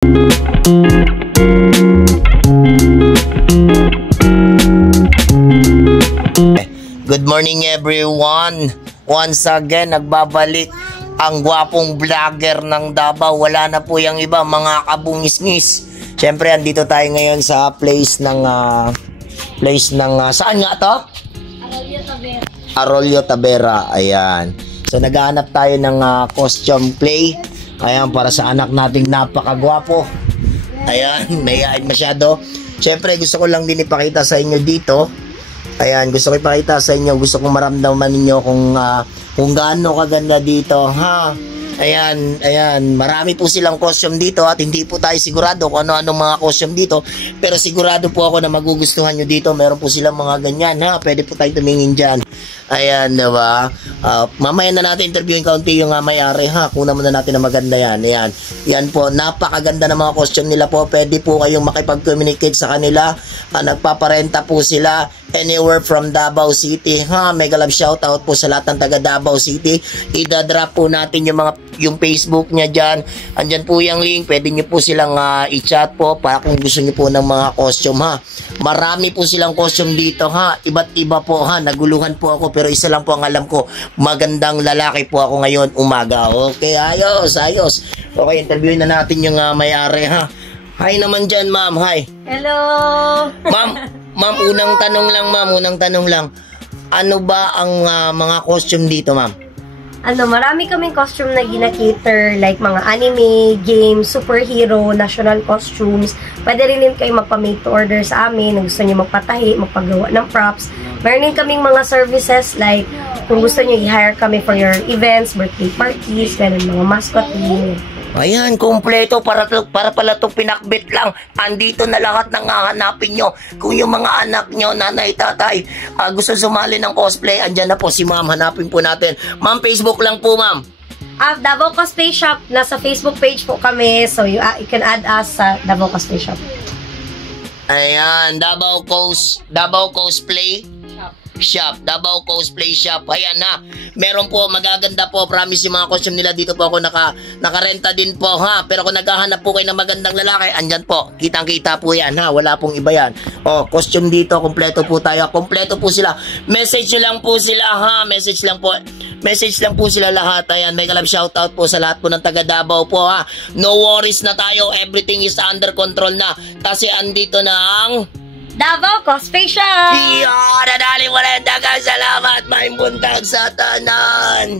Good morning everyone. Once again, nagbabalik ang gwapong vlogger ng Davao. Wala na po yung iba, mga kabungis-ngis. Siyempre, andito tayo ngayon sa place ng saan nga to? Arroyo Tavera. Ayan. So, naghahanap tayo ng costume play. Ayan, para sa anak nating napakagwapo. Ayan, mayayain masyado. Siyempre, gusto ko lang din ipakita sa inyo dito. Ayan, gusto ko ipakita sa inyo, gusto kong maramdaman ninyo kung gaano kaganda dito, ha? Ayan, marami po silang costume dito at hindi po tayo sigurado kung ano-anong mga costume dito, pero sigurado po ako na magugustuhan nyo dito. Meron po silang mga ganyan, ha? Pwede po tayo tumingin dyan. Ayan, diba? Mamaya na natin interviewin kaunti yung may-ari, ha? Kunan muna natin na maganda yan. Ayan. Yan po, napakaganda ng mga costume nila po. Pwede po kayong makipag-communicate sa kanila. Nagpaparenta po sila anywhere from Davao City, ha? Mega love shoutout po sa lahat ng taga Davao City. Idadrop po natin yung Facebook niya dyan. Andyan po yung link. Pwede nyo po silang i-chat po para kung gusto nyo po ng mga costume, ha? Marami po silang costume dito, ha? Iba't iba po, ha? Naguluhan po ako pero isa lang po ang alam ko. Magandang lalaki po ako ngayon umaga. Okay, ayos. Okay, interviewin na natin yung may-ari, ha? Hi naman dyan, ma'am. Hi. Hello. Ma'am, unang tanong lang. Ano ba ang mga costume dito, ma'am? Marami kaming costume na gina-cater, like mga anime, games, superhero, national costumes. Pwede rin kayo magpa-made to order sa amin, na gusto nyo magpatahi, magpagawa ng props. Meron din kaming mga services, like kung gusto nyo i-hire kami for your events, birthday parties, ganun, mga mascot din. Ayan, kompleto para pala itong pinakbit lang. Andito na lahat ng hahanapin nyo. Kung yung mga anak nyo, nanay, tatay, gusto sumali ng cosplay, andyan na po si ma'am. Hanapin po natin. Ma'am, Facebook lang po, ma'am. Davao Cosplay Shop, nasa Facebook page po kami. So, you can add us sa Davao Cosplay Shop. Ayan, Davao Cosplay Shop, Davao Cosplay Shop. Ayan na. Meron po, magaganda po. Promise yung mga costume nila. Dito po ako nakarenta din po, ha. Pero kung naghahanap po kayo ng magandang lalaki, andyan po. Kitang-kita po yan, ha. Wala pong iba yan. O, costume dito. Kompleto po tayo. Kompleto po sila. Message nyo lang po sila, ha. Message lang po sila lahat. Ayan, mega love shoutout po sa lahat po ng taga Davao po, ha. No worries na tayo. Everything is under control na. Kasi andito na ang Davao Cosplay Shop! Nadali mo rin. Dagang salamat. May buntag sa tanan.